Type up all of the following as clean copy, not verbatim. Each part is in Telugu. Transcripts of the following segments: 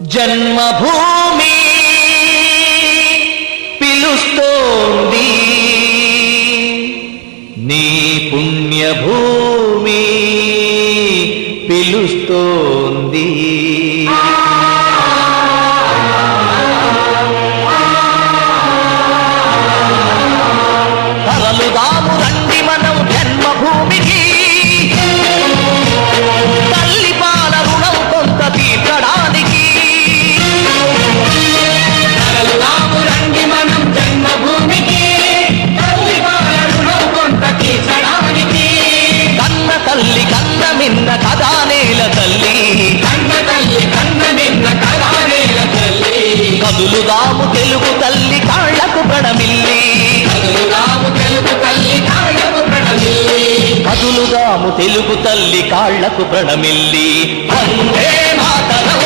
జన్మభూమి పిలుస్తోంది, నీ పుణ్యభూమి పిలుస్తోంది. తరలుదాము రండి మనం జన్మభూమికి, తల్లి పాల రుణం కొంత తీర్చడానికి. తరలుదాము రండి మనం జన్మభూమికి, తల్లి పాల రుణం కొంత తీర్చడానికి. కన్న తల్లి కన్న మిన్న కదా నేల తల్లి, కన్న తల్లి కన్న మిన్న కదా నేల తల్లి. కదులుదాము తెలుగు తల్లి కాళ్లకు ప్రణమిల్లి, కదులుదాము తెలుగు తల్లి కాళ్లకు ప్రణమిల్లి, కదులుదాము తెలుగు తల్లి కాళ్లకు ప్రణమిల్లి. వందే మాతరం,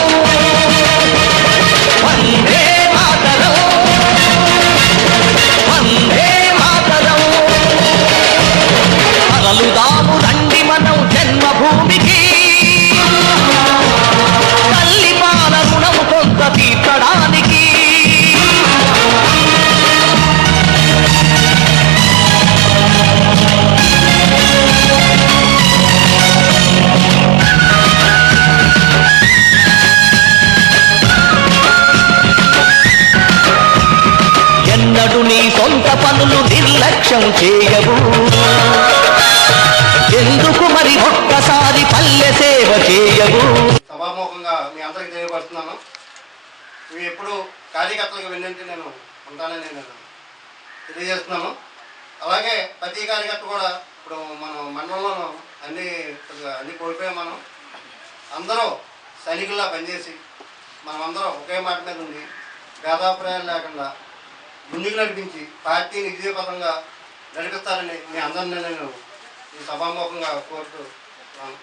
వందే మాతరం, వందే మాతరం. తరలుదాము రండి మనం జన్మభూమికి, తల్లి పాల రుణం కొంత తీర్చడానికి. ఎన్నడు నీ సొంత పనులు నిర్లక్ష్యం చేయవు, ఎందుకు మరి ఒక్కసారి పల్లె సేవ చేయవు. సభాముఖంగా మీ అందరికి తెలియపరుస్తున్నాను, ఇవి ఎప్పుడు కార్యకర్తలకు వెళ్ళింటే నేను ఉంటానని నేను తెలియజేస్తున్నాను. అలాగే ప్రతి కార్యకర్త కూడా ఇప్పుడు మనం మండలంలోనూ అన్ని కోల్పోయాం. మనం అందరూ సైనికుల్లా పనిచేసి మనమందరం ఒకే మాట మీద ఉండి భేదాభిప్రాయాలు లేకుండా ముందుకు నడిపించి పార్టీని విజయపథంగా నడిపిస్తారని మీ అందరినీ నేను ఈ సభాముఖంగా కోరుతున్నాను.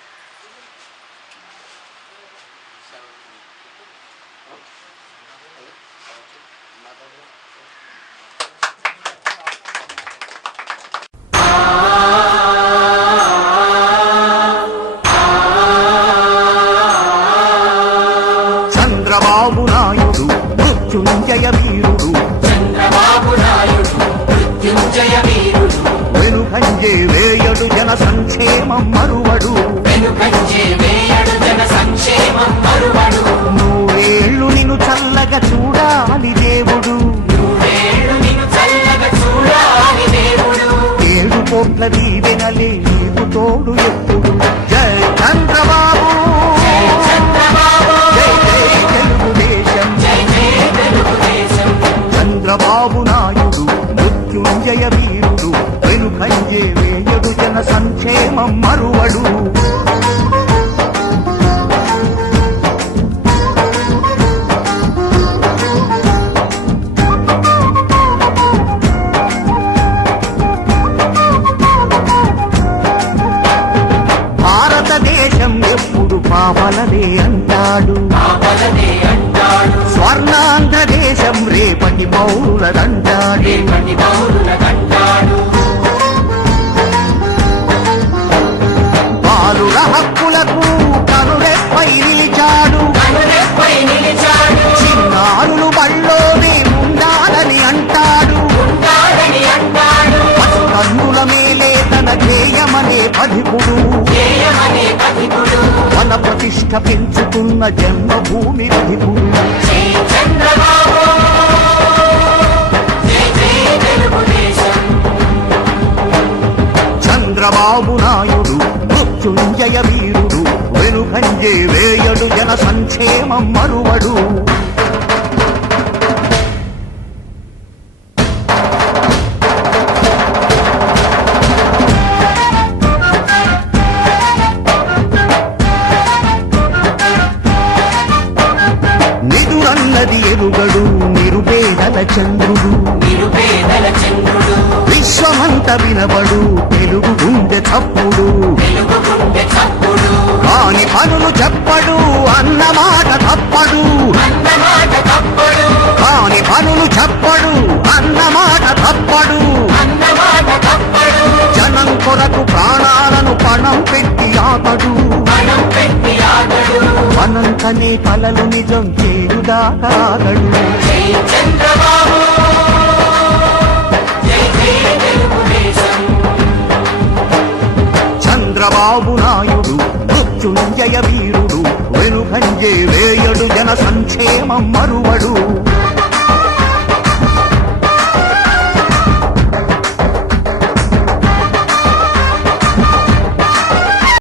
చంద్రబాబు నాయుడు మృత్యుంజయ వీరుడు, చంద్రబాబు నాయుడు మృత్యుంజయ వీరుడు, వెనుకంజే వేయడు జన సంక్షేమం మరువడు, వెనుకంజే వేయడు జన సంక్షేమం మరువడు. నూరేళ్లు నిన్ను చల్లగా చూడాలి దేవుడు, నూరేళ్లు నిన్ను చల్లగా చూడాలి దేవుడు. 7 కోట్ల దీవెనలే నీకు తోడు ఎప్పుడు. జై చంద్రబాబు, జై చంద్రబాబు, జై జై తెలుగుదేశం, జై జై తెలుగుదేశం. చంద్రబాబు నాయుడు మృత్యుంజయ వీరుడు, వెనుకంజే వేయడు జన సంక్షేమం మరువడు. భారతదేశం ఎప్పుడు పావలనే అంటాడు, పాపలనే అంటాడు, స్వర్ణాంధ్రదేశం రేపటి పౌరులదంటాడు. రేపటి పౌరులకంటాడు. బాలుర హక్కులకు కనురెప్పై నిలిచాడు, కనురెప్పై నిలిచాడు, చిన్నారులు బళ్ళోనే ఉండాలని అంటాడు. ఉండాలని అంటాడు, కన్నుల మేలే తన ధ్యేయమనే పధికుడు, ధ్యేయమనే పథికుడు. మన ప్రతిష్ట పెంచుతున్న జన్మభూమి రధికుడు. జై చంద్రబాబు, జై జై తెలుగుదేశం. చంద్రబాబు నాయుడు మృత్యుంజయ వీరుడు, వెనుకంజే వేయడు జన సంక్షేమం మరువడు. నిదురన్నది ఎరుగడు నిరుపేదల చంద్రుడు, నిరుపేదల చంద్రుడు, విశ్వమంత వినబడు తెలుగు గుండె చప్పుడు. తెలుగు గుండె చప్పుడు, కాని పనులు చెప్పడు అన్నమాట తప్పడు, అన్నమాట తప్పడు, కాని పనులు చెప్పడు అన్నమాట తప్పడు. అన్నమాట తప్పడు, జనం కొరకు ప్రాణాలను పణం పెట్టి ఆపడు, పణం పెట్టి ఆగడు. అనంత కనే కలలు నిజం చేయుదాకాగడు జై చంద్రబాబు జై జై తెలుగుదేశం చంద్రబాబు నాయుడు మృత్యుంజయ వీరుడు వెనుకంజే వేయడు జన సంక్షేమం మరువడు